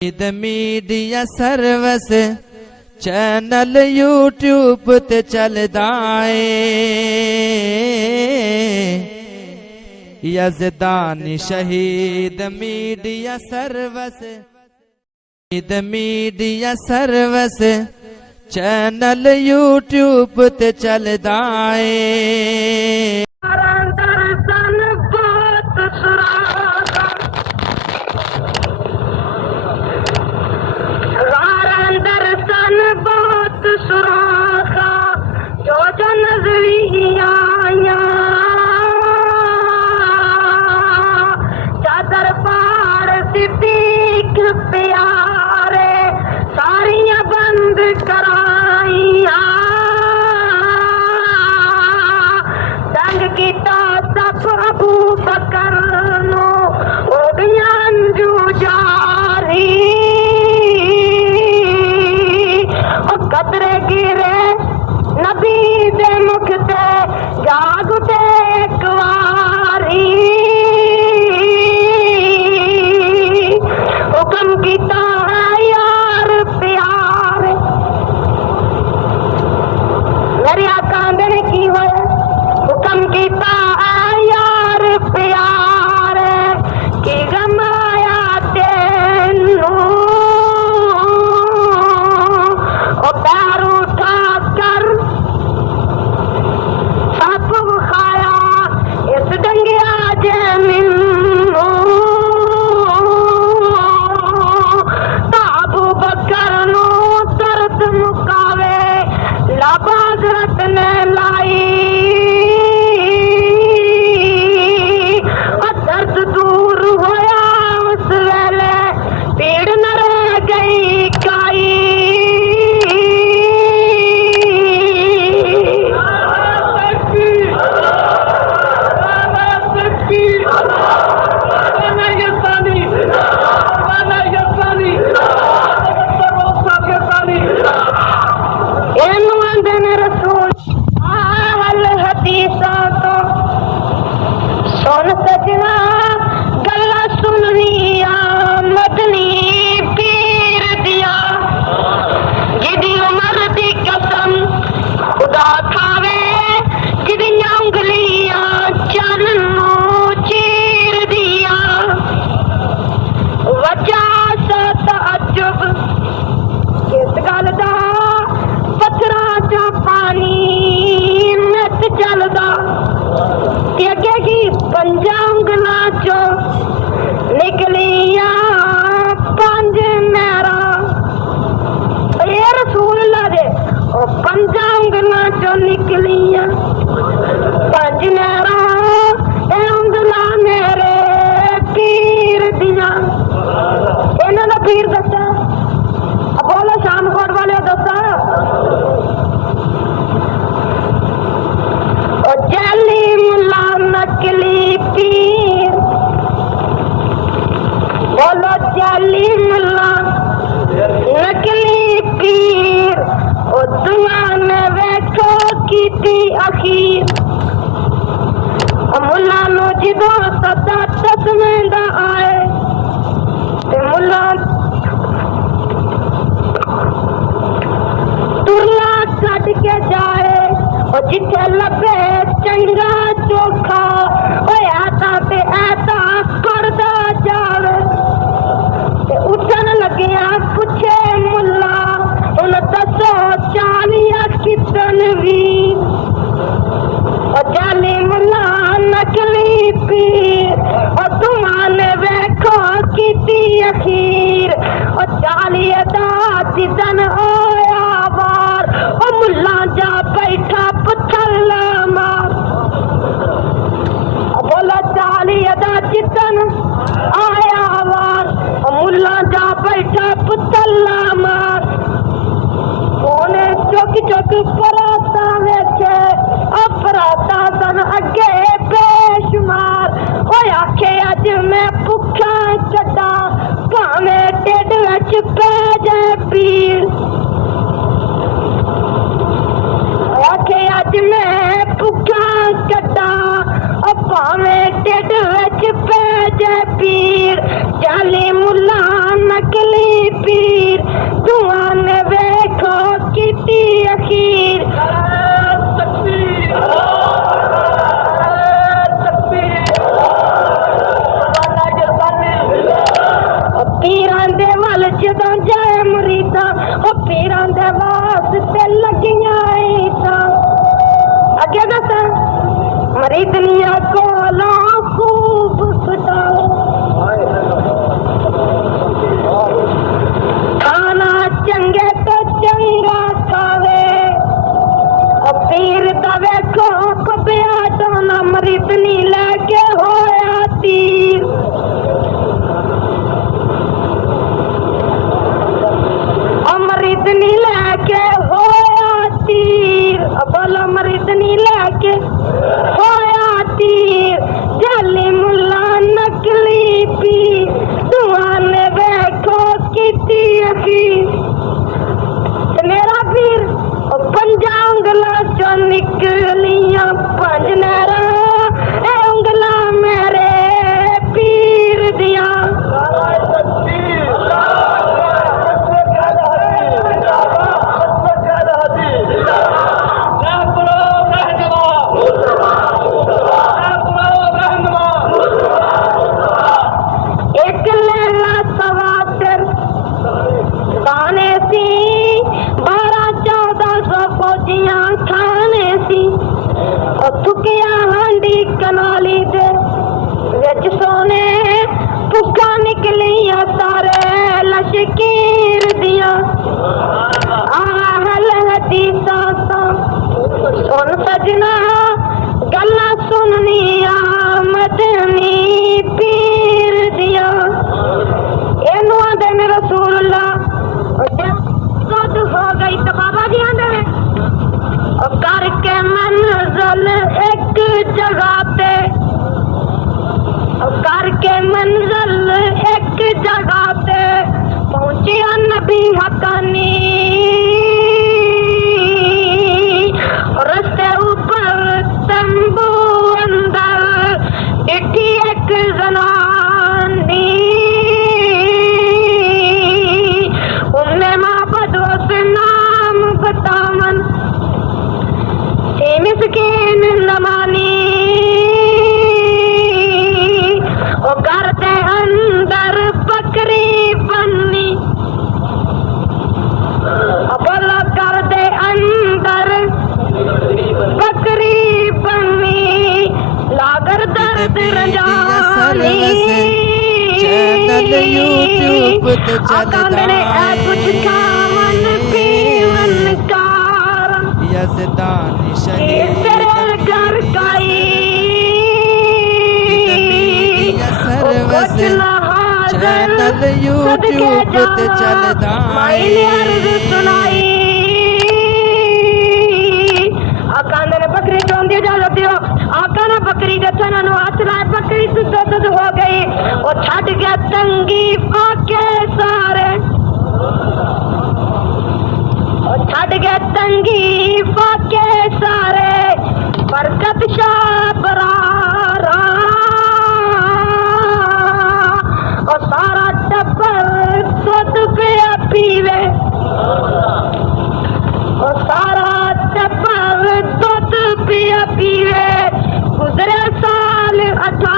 Media service channel YouTube ते चलदा है Yazdani Shaheed media service channel YouTube ते चलदा है। चादर पार सिद्दीक प्यारे सारियां बंद कराइया दंग कीता सब अबू बकर नो हो गया अंजू जारी कतरे गिरे नबी दे मुख ते जाग उठे एक वारी हुक्म कीता है यार प्यारे मेरे आका ने की होया हुक्म कीता है यार प्यारे की गम आया तेनू ओ पैर उठा कर सब खाया इस डंगिया जे मिन्नू ताबू बकर नो दर्द मुकावे लाबाजरत ने लाई और दर्द दूर होया उस वेले पीड़ न रह गई काई सुन सजना गल्ला सुननिया मदनी पीर दिया जिदी उमर दी कसम खुदा खावे जिदी उंगलियां चन्नू चीर दिया वजह सा ताजुब किस गल दा पत्थरां चा पानी नत चलदा अगे की पंजा उंगलां चो निकलियां पंज नहरा ये रसूल अल्लाह दे ओ पंजा उंगलां चो निकलियां पंज नहरा ए उंगलां मेरे पीर दियां इन्हां दा पीर दस्सा बोलो शामकोट वाले दस्सा ओ जाली मुल्ला नकली पीर बोलो जाली मुल्ला नकली पीर ओ दुआ ने बैठो कीती अखीर मुल्ला नो जिदो सदा तस्मेंदा आए ते मुल्ला तुरला कट के जाए और जिथे लभे चंगा चोखा ऐसा ते ऐसा करदा जावे ते उठन लगिया पुछे मुल्ला उन दसो चालिया कितन वीर और जाली मुल्ला नकली पीर और तुम्हाने वेखो कीती अखीर और चालिया दा जिदन आया बार और मुल्ला जा बैठा पत्थर मार बोला चालिया दा जिदन आया बार और मुल्ला जा बैठा पत्थर मार ओने चुक चुक पराता वेखे अपराता सन अगे बेशुमार ओ आखे अज मैं भुखा चड्डा भावे ढिड विच पै जाए पीड़ आखे अज मैं भुखा चड्डा भावे ढिड विच पै जाए पीड़ जाली मुल्ला नकली दे वल जदों जाए मुरीदा ओ पीरां दे वास्ते लगियां ईतां अगे दस मरीदनिया कोला खूब सुटाओ खाना चंगे तो चंगा खावे पीर दवे को कबिया टोना मरीदनी लेके होया तीर मरीदनी लेके होया तीर बोलो मरीदनी लेके होया तीर जाली मुल्ला नकली पी दुआने देखो किती अखीर मेरा पीर पंजा उंगला चो निकलियां पंज नहरा ए उंगला मेरे पीर दिया एक लैला सवातर गाने सी 12-14 फौजियां खाने सी थुकिया हांडी कनाली दे विच सोने भुक्खा निकलियां सारे लश्कीर दियां आहल हदीसां सुन सजना गल्लां सुननिया मदनी पीर दियां एनू आंदे ने रसूलुल्लाह कद हो गई तो बाबा जी आंदे ने करके मंजिल एक जगह पे करके मंजिल एक जगह पे पहुंचे नबी हकानी रस्ते ऊपर तंबू अंदर इठी एक जनानी उन्हें माबद से नाम बतावन मिस्कीन नमानी ओ करते अंदर बकरी बन्नी बोलो करते अंदर बकरी बन्नी लागर दर्द रजानी चैनल यूट्यूब पे चलता खावन पीवन कार यज़दानी शहीद चैनल यूट्यूब पे चलता आका ने बकरी चौंदी इजाजत दियो आका ने बकरी के थना नु हाथ लाए बकरी दुध हो गई और छट गया तंगी फाके सारे और छट गया तंगी फाके सारे बरकत शाह बरारा और सारा टब्बर दुध पे पीवे और सारा टब्बर दुध पे पीवे गुजरे साल 18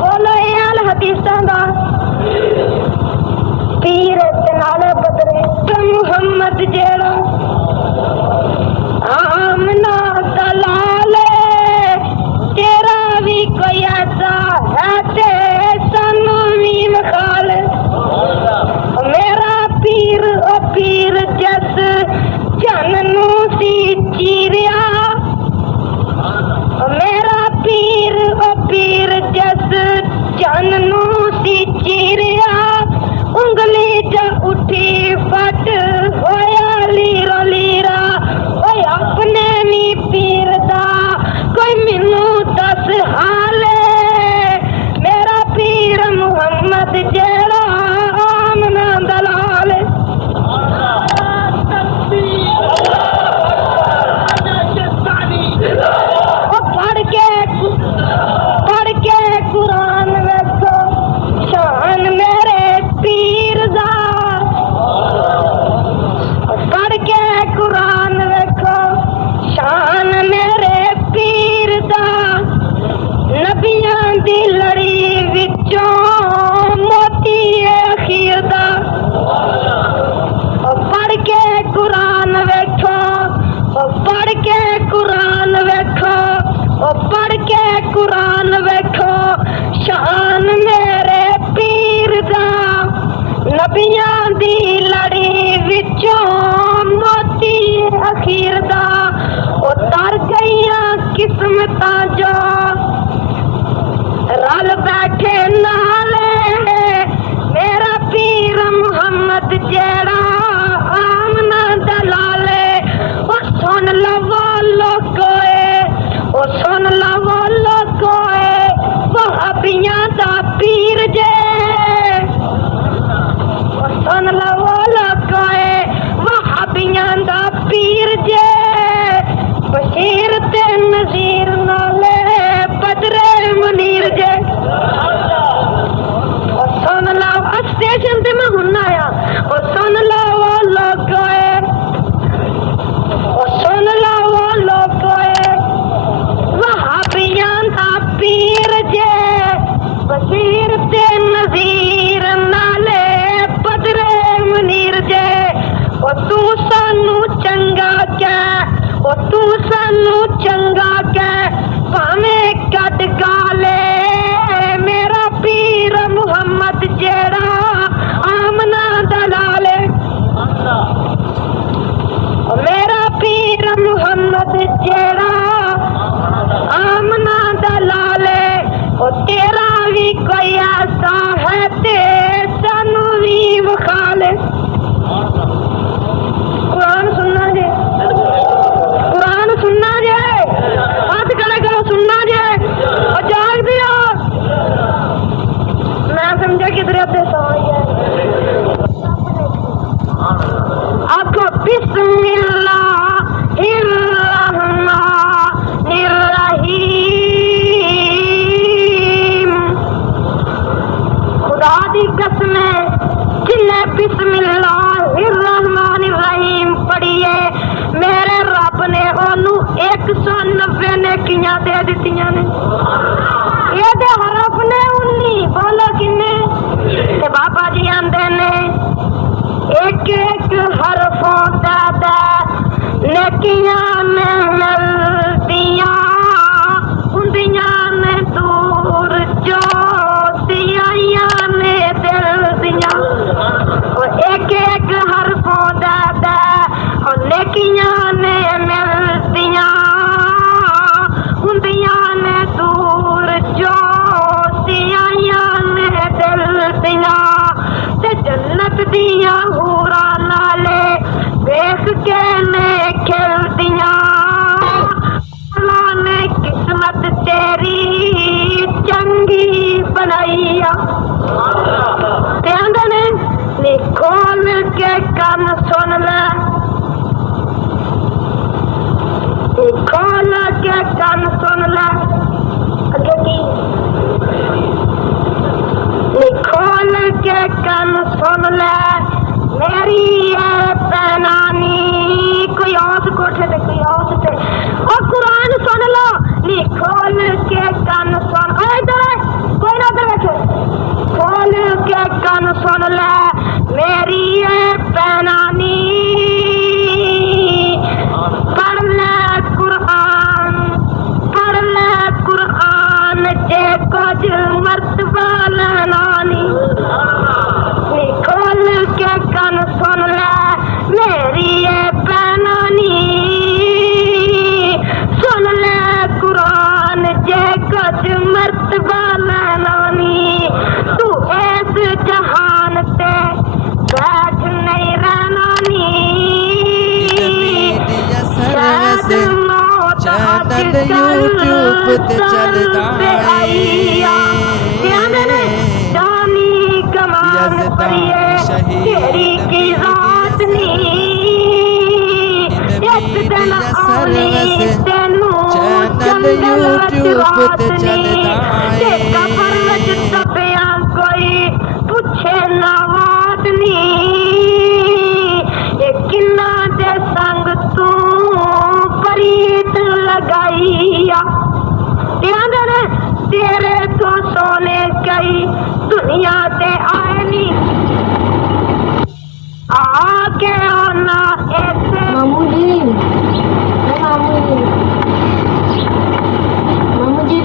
बोलो याल हदीसां दा पीर नाले बदरे मोहम्मद जेड़ा आमना दलाले तेरा भी कोई ऐसा है दी लड़ी विचों मोती अखीर दा पढ़ के कुरान वेखो पढ़ के कुरान वेखो पढ़ के कुरान वेखो शान मेरे पीर दा नबियां दी लड़ी विचों मोती अखीर दा तर गईयां किस्मतां जो रल बैठे नाले मेरा पीर मुहम्मद जेड़ा आमना दलाले ओ सुन लवो लोकोए ओ सुन लवो लोकोए वहाबियां दा पीर जे ओ सुन लवो लोकोए वहाबियां दा पीर जे बशीर ते नजीर नाले बदरे मुनीर जे सुन लो स्टेशन ते मैं हुन आया सुन लो वो लोग सुन लो वो लोग वहाबियां दा पीर जे बशीर ते नजीर नाले बदरे मुनीर जे तू सानू चंगा कह तू सानू चंगा कह भावें कट गाले मेरा पीर मुहम्मद जेड़ा आमना दलाले मेरा पीर मुहम्मद जेड़ा आमना दलाले तेरा भी कोई ऐसा है ते सानू भी विखा ले कुरान सुनना जे सुनना जे हाथ खड़े करो सुनना जे और जाग दिया मैं समझा किधर अपने आपको बिस्मिल्लाहिर्रहमानिर्रहीम खुदा दी कसम जिन्हें बिस्मिल्लाहिर्रहमानिर्रहीम पढ़िए मेरे रब ने ओनू 190 नेकियां दे दित्तियां ने ये दे हरफ ने 19 बोलो किन्ने ते बाबा जी आंदे ने एक एक हरफों दा नेकियां में मिलदियां हुंदियां ने दूर जो दियां ने दिल दियां एक एक हरफों दा नेकियां ने मिलदियां हुंदियां ने दूर जो दियां ने दिल दियां ते जन्नत दियां हूरा नाले देख के ने खिलदियां अल्लाह ने किस्मत तेरी चंगी बनाईया ते आंदे ने खोल के कान सुन ले खोल के कान सुन ले आगे की खोल के कान सुन ले मेरी है पैनानी कोई औस कोठे ते कोई औस ते और कुरान सुन लो खोल के कान सुन इधर कोई ना इधर बैठे खोल के कान सुन ले मेरी है पैनानी पढ़ ले कुरान जे कुछ मर्तबा लानी खोल के कान सुन ले मेरी है पैनानी सुन ले कुरान जे कुछ मर्तबा लानी तू इस जहान ते बैठ नहीं रहना नी चैनल यूट्यूब ते चलदा जानी कमान पड़िए तेरी की रात नी चैनल यूट्यूब ते चलदा कोई पूछे ना बात नी किन्ना दे संग तू प्रीत लगाइया तेरे तो सोने कई दुनिया ते आए नी आके आना ऐसे मामू जी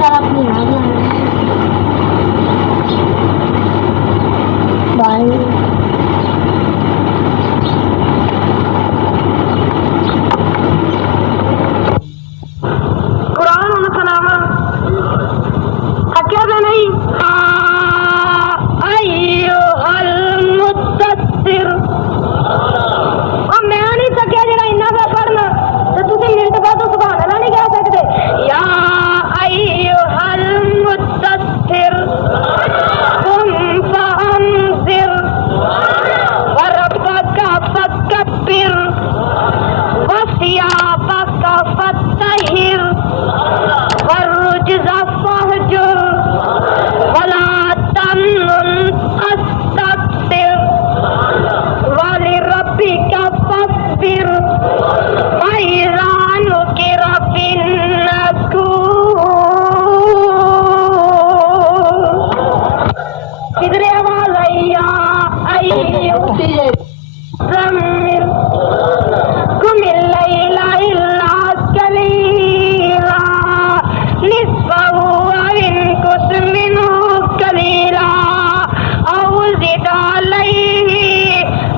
आप नहीं आना बाय कुरान उन सनामा अकेले नहीं अय्युहल मुद्दस्सिर और मैं नहीं सकिया जरा इन्ना सा पढ़ना तो तुसी मिनट बाद तो सुभान अल्लाह नहीं कह सकते या अय्युहल मुद्दस्सिर कुम फअंज़िर वरब्बका फकब्बिर वसियाबका फत्तहिर वरुज्ज़ फहजुर वला तमनुन तस्तक्बिर वलिरब्बिका फस्बिर वइज़ा नुकिरा फिन्नकूर। किधरे आवाज आई या ज़म्मिल कुमिल लैला इल्ला कलीला निस्फ़हु अव इनकुस मिन्हु कलीला औ ज़िद अलैहि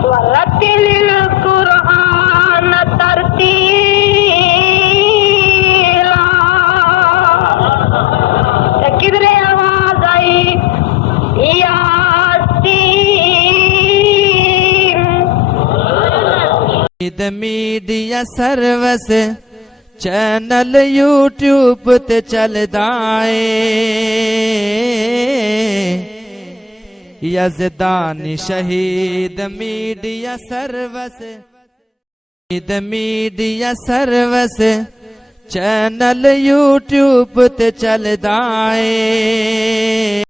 वरत्तिलिल क़ुरआन तरतीला। किधरे आवाज आई यासीन। Eid media service channel YouTube ते चलदा ए Yazdani Shaheed media service Eid media service channel YouTube ते चलदा ए।